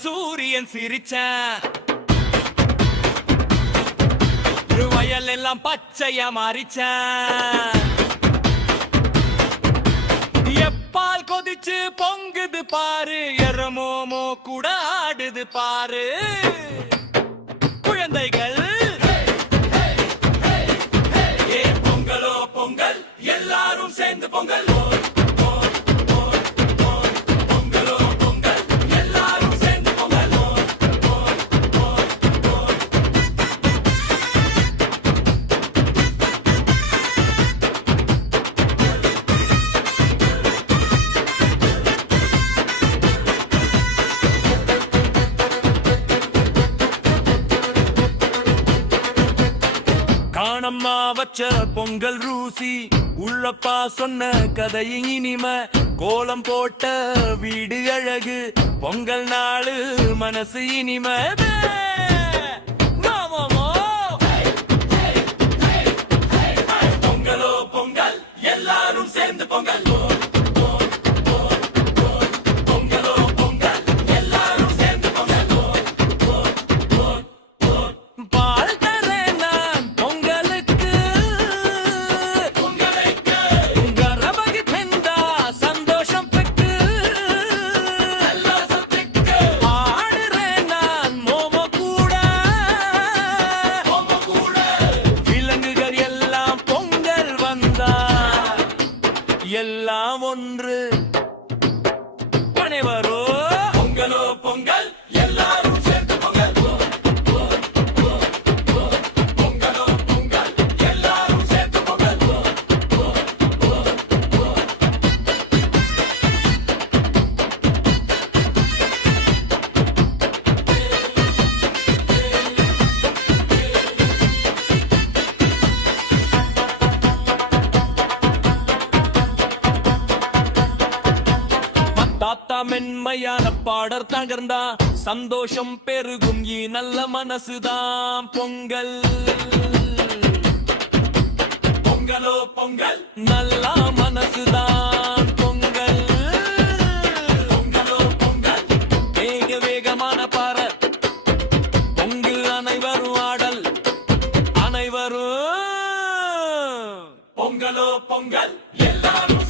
சூரியன் சிரிச்சான், வயல் எல்லாம் பச்சையா மாறிச்சான். எப்பால் கொதிச்சு பொங்குது பாரு, எரமோமோ கூட ஆடுது பாரு. குழந்தைகள் பொங்கலோ பொங்கல், எல்லாரும் சேர்ந்து பொங்கல். பொங்கலோ பொங்கல், எல்லாரும் சேர்ந்து பொங்கல். காணம்மா வச்ச பொங்கல் ரூசி, உள்ளப்பா சொன்ன கதை இனிமை. கோலம் போட்ட வீடு அழகு, பொங்கல் நாளு மனசு இனிமை. பொங்கலோ பொங்கல், எல்லாரும் சேர்ந்து பொங்கல். பொங்கலோ பொங்கல், எல்லாரும் சேர்ந்து பொங்கல். பால் தரேன் நான் பொங்கலுக்கு, உங்க ரவகி பெந்தா சந்தோஷம் பெற்று. ஆடுறேன் நான் மோமோ கூட, விலங்குகள் எல்லாம் பொங்கல் வந்தா எல்லாம் ஒன்று பனைவரோ. பொங்கலோ பொங்கல், எல்லாரும் சேர்த்து பொங்கல். பொங்கலோ பொங்கல், எல்லாரும் சேர்த்து பொங்கல். தாத்தா மென்மையான பாடர் தகர்ந்தா, சந்தோஷம் பெருகும் நல்ல மனசுதான் பொங்கல். பொங்கலோ பொங்கல், நல்ல மனசுதான் பொங்கல். பொங்கலோ பொங்கல், வேக வேகமான பார பொங்கு, அனைவரும் ஆடல் அனைவரும். பொங்கலோ பொங்கல், எல்லாரும்